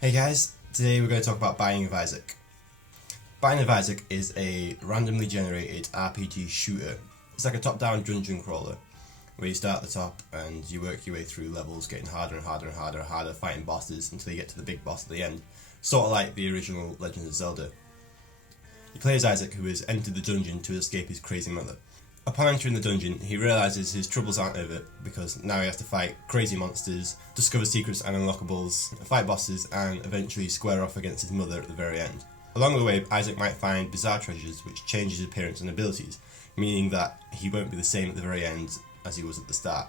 Hey guys, today we're going to talk about Binding of Isaac. Binding of Isaac is a randomly generated RPG shooter. It's like a top-down dungeon crawler, where you start at the top and you work your way through levels, getting harder and harder and harder and harder, fighting bosses until you get to the big boss at the end, sort of like the original Legend of Zelda. You play as Isaac, who has entered the dungeon to escape his crazy mother. Upon entering the dungeon, he realises his troubles aren't over, because now he has to fight crazy monsters, discover secrets and unlockables, fight bosses, and eventually square off against his mother at the very end. Along the way, Isaac might find bizarre treasures which change his appearance and abilities, meaning that he won't be the same at the very end as he was at the start.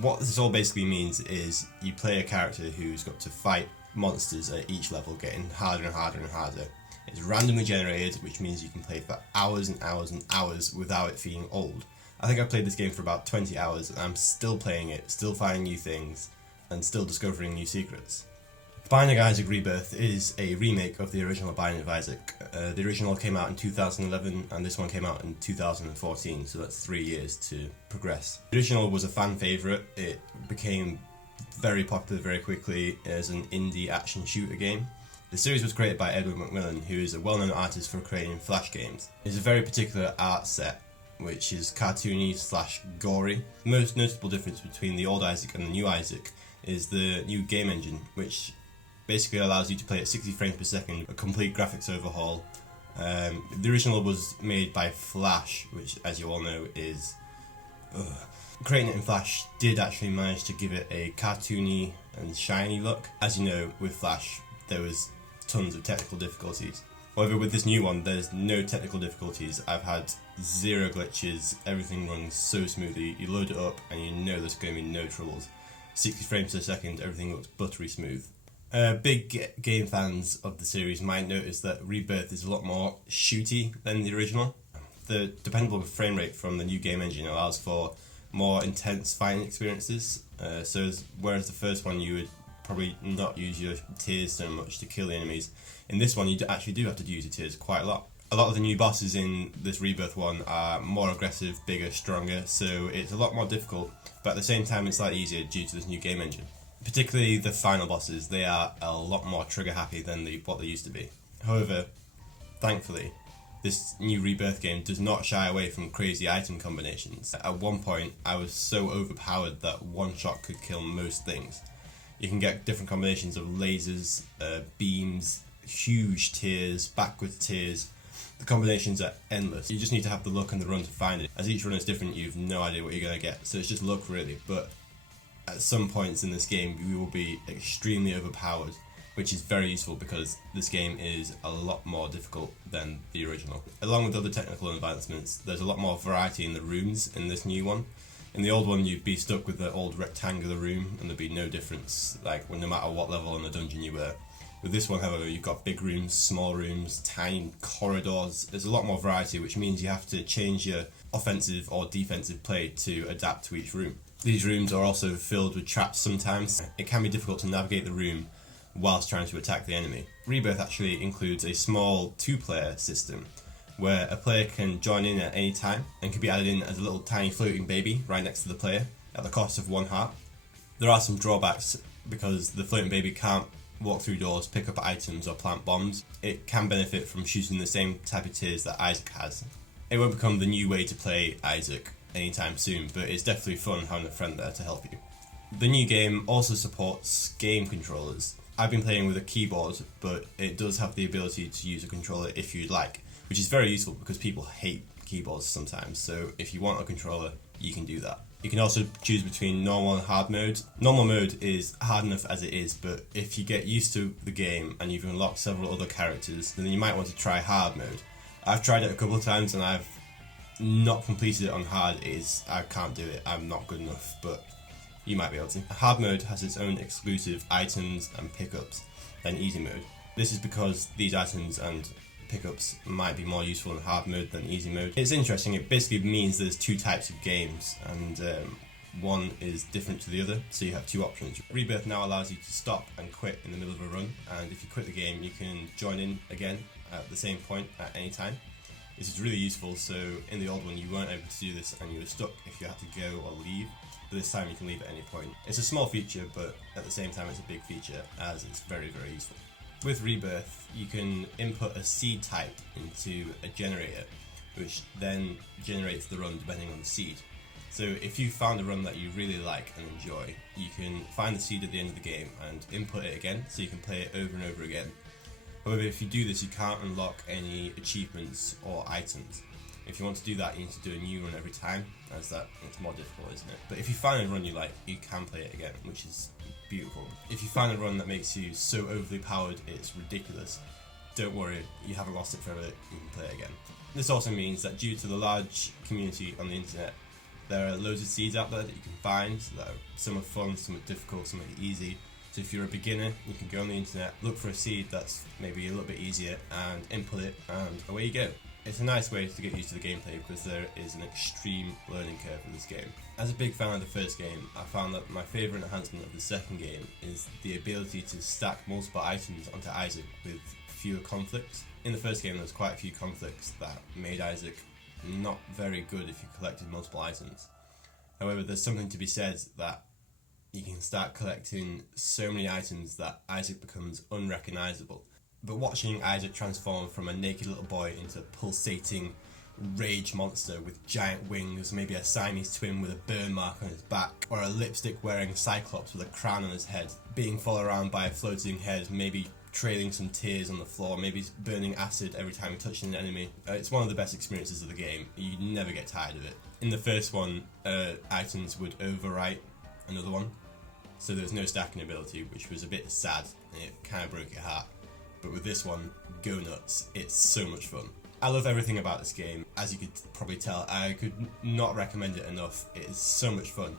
What this all basically means is you play a character who's got to fight monsters at each level, getting harder and harder and harder. It's randomly generated, which means you can play for hours and hours and hours without it feeling old. I think I've played this game for about 20 hours and I'm still playing it, still finding new things, and still discovering new secrets. Binding of Isaac Rebirth is a remake of the original Binding of Isaac. The original came out in 2011 and this one came out in 2014, so that's 3 years to progress. The original was a fan favourite. It became very popular very quickly as an indie action shooter game. The series was created by Edward McMillan, who is a well-known artist for creating Flash games. It's a very particular art set, which is cartoony / gory. The most notable difference between the old Isaac and the new Isaac is the new game engine, which basically allows you to play at 60 frames per second, a complete graphics overhaul. The original was made by Flash, which, as you all know, is... Creating it in Flash did actually manage to give it a cartoony and shiny look. As you know, with Flash, there was tons of technical difficulties. However, with this new one, there's no technical difficulties. I've had zero glitches, everything runs so smoothly. You load it up and you know there's going to be no troubles. 60 frames per second, everything looks buttery smooth. Big game fans of the series might notice that Rebirth is a lot more shooty than the original. The dependable frame rate from the new game engine allows for more intense fighting experiences. Whereas the first one you would probably not use your tears so much to kill the enemies, in this one you actually do have to use your tears quite a lot. A lot of the new bosses in this Rebirth one are more aggressive, bigger, stronger, so it's a lot more difficult, but at the same time it's slightly easier due to this new game engine. Particularly the final bosses, they are a lot more trigger happy than what they used to be. However, thankfully, this new Rebirth game does not shy away from crazy item combinations. At one point, I was so overpowered that one shot could kill most things. You can get different combinations of lasers, beams, huge tears, backwards tears. The combinations are endless. You just need to have the luck and the run to find it. As each run is different, you've no idea what you're going to get, so it's just luck really. But at some points in this game, you will be extremely overpowered, which is very useful because this game is a lot more difficult than the original. Along with other technical advancements, there's a lot more variety in the rooms in this new one. In the old one, you'd be stuck with the old rectangular room and there'd be no difference, no matter what level in the dungeon you were. With this one, however, you've got big rooms, small rooms, tiny corridors. There's a lot more variety, which means you have to change your offensive or defensive play to adapt to each room. These rooms are also filled with traps sometimes. It can be difficult to navigate the room whilst trying to attack the enemy. Rebirth actually includes a small 2-player system, where a player can join in at any time and can be added in as a little tiny floating baby right next to the player at the cost of 1 heart. There are some drawbacks because the floating baby can't walk through doors, pick up items or plant bombs. It can benefit from shooting the same type of tears that Isaac has. It won't become the new way to play Isaac anytime soon, but it's definitely fun having a friend there to help you. The new game also supports game controllers. I've been playing with a keyboard, but it does have the ability to use a controller if you'd like, which is very useful because people hate keyboards sometimes, so if you want a controller, you can do that. You can also choose between normal and hard mode. Normal mode is hard enough as it is, but if you get used to the game and you've unlocked several other characters, then you might want to try hard mode. I've tried it a couple of times and I've not completed it on hard. I can't do it, I'm not good enough, but you might be able to. Hard mode has its own exclusive items and pickups than easy mode. This is because these items and pickups might be more useful in hard mode than easy mode. It's interesting, it basically means there's 2 types of games and one is different to the other, so you have 2 options. Rebirth now allows you to stop and quit in the middle of a run, and if you quit the game you can join in again at the same point at any time. This is really useful, so in the old one you weren't able to do this and you were stuck if you had to go or leave. but this time you can leave at any point. It's a small feature, but at the same time it's a big feature, as it's very, very useful. With Rebirth, you can input a seed type into a generator, which then generates the run depending on the seed. So if you found a run that you really like and enjoy, you can find the seed at the end of the game and input it again, so you can play it over and over again. However, if you do this, you can't unlock any achievements or items. If you want to do that, you need to do a new run every time, as that it's more difficult, isn't it? But if you find a run you like, you can play it again, which is beautiful. If you find a run that makes you so overly powered it's ridiculous, don't worry, you haven't lost it forever, you can play it again. This also means that due to the large community on the internet, there are loads of seeds out there that you can find. That some are fun, some are difficult, some are easy. So if you're a beginner, you can go on the internet, look for a seed that's maybe a little bit easier and input it, and away you go. It's a nice way to get used to the gameplay because there is an extreme learning curve with this game. As a big fan of the first game, I found that my favourite enhancement of the second game is the ability to stack multiple items onto Isaac with fewer conflicts. In the first game there was quite a few conflicts that made Isaac not very good if you collected multiple items. However, there's something to be said that you can start collecting so many items that Isaac becomes unrecognisable. But watching Isaac transform from a naked little boy into a pulsating rage monster with giant wings, maybe a Siamese twin with a burn mark on his back, or a lipstick wearing Cyclops with a crown on his head, being followed around by a floating head, maybe trailing some tears on the floor, maybe burning acid every time you touch an enemy. It's one of the best experiences of the game. You never get tired of it. In the first one, items would overwrite another one, so there's no stacking ability, which was a bit sad and it kind of broke your heart. But with this one, go nuts, it's so much fun. I love everything about this game. As you could probably tell, I could not recommend it enough. It is so much fun.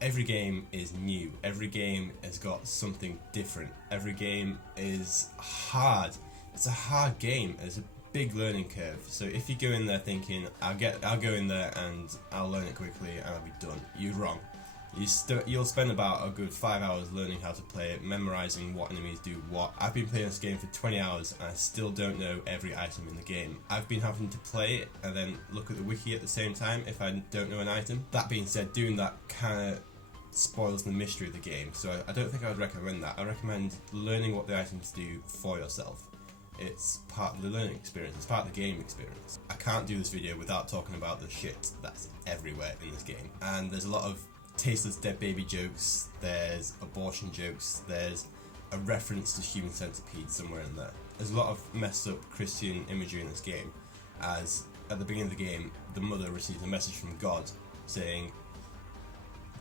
Every game is new, every game has got something different, every game is hard. It's a hard game, it's a big learning curve. So if you go in there thinking, I'll go in there and I'll learn it quickly and I'll be done, you're wrong. You'll spend about a good 5 hours learning how to play it, memorising what enemies do what. I've been playing this game for 20 hours and I still don't know every item in the game. I've been having to play it and then look at the wiki at the same time if I don't know an item. That being said, doing that kind of spoils the mystery of the game, so I don't think I would recommend that. I recommend learning what the items do for yourself. It's part of the learning experience, it's part of the game experience. I can't do this video without talking about the shit that's everywhere in this game. And there's a lot of tasteless dead baby jokes, there's abortion jokes, there's a reference to Human Centipede somewhere in there. There's a lot of messed up Christian imagery in this game, as at the beginning of the game, the mother receives a message from God saying,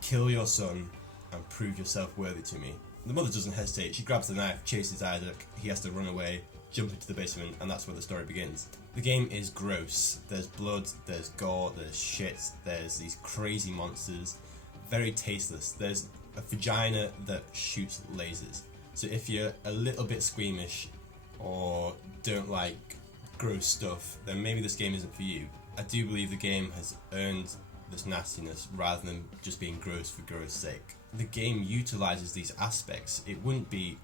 "Kill your son and prove yourself worthy to me." The mother doesn't hesitate, she grabs the knife, chases Isaac, he has to run away, jump into the basement, and that's where the story begins. The game is gross. There's blood, there's gore, there's shit, there's these crazy monsters, very tasteless. There's a vagina that shoots lasers. So if you're a little bit squeamish or don't like gross stuff, then maybe this game isn't for you. I do believe the game has earned this nastiness rather than just being gross for gross sake. The game utilises these aspects. It wouldn't be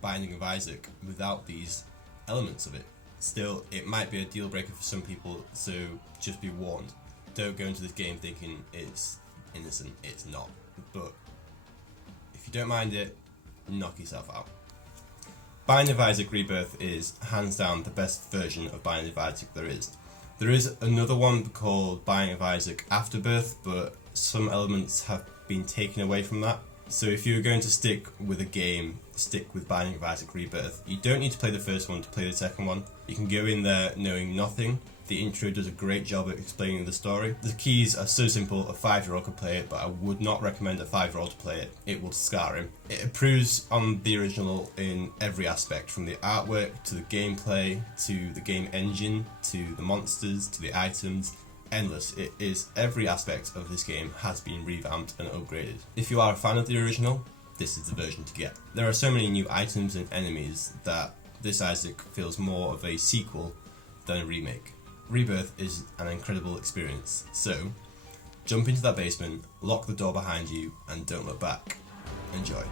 Binding of Isaac without these elements of it. Still, it might be a deal breaker for some people, so just be warned. Don't go into this game thinking it's innocent, it's not. But if you don't mind it, knock yourself out. Binding of Isaac Rebirth is hands down the best version of Binding of Isaac there is. There is another one called Binding of Isaac Afterbirth, but some elements have been taken away from that. So if you're going to stick with a game, stick with Binding of Isaac Rebirth. You don't need to play the first one to play the second one. You can go in there knowing nothing. The intro does a great job at explaining the story. The keys are so simple, a 5-year-old could play it, but I would not recommend a 5-year-old to play it. It will scar him. It improves on the original in every aspect, from the artwork, to the gameplay, to the game engine, to the monsters, to the items. Endless. It is every aspect of this game has been revamped and upgraded. If you are a fan of the original, this is the version to get. There are so many new items and enemies that this Isaac feels more of a sequel than a remake. Rebirth is an incredible experience, so jump into that basement, lock the door behind you, and don't look back. Enjoy.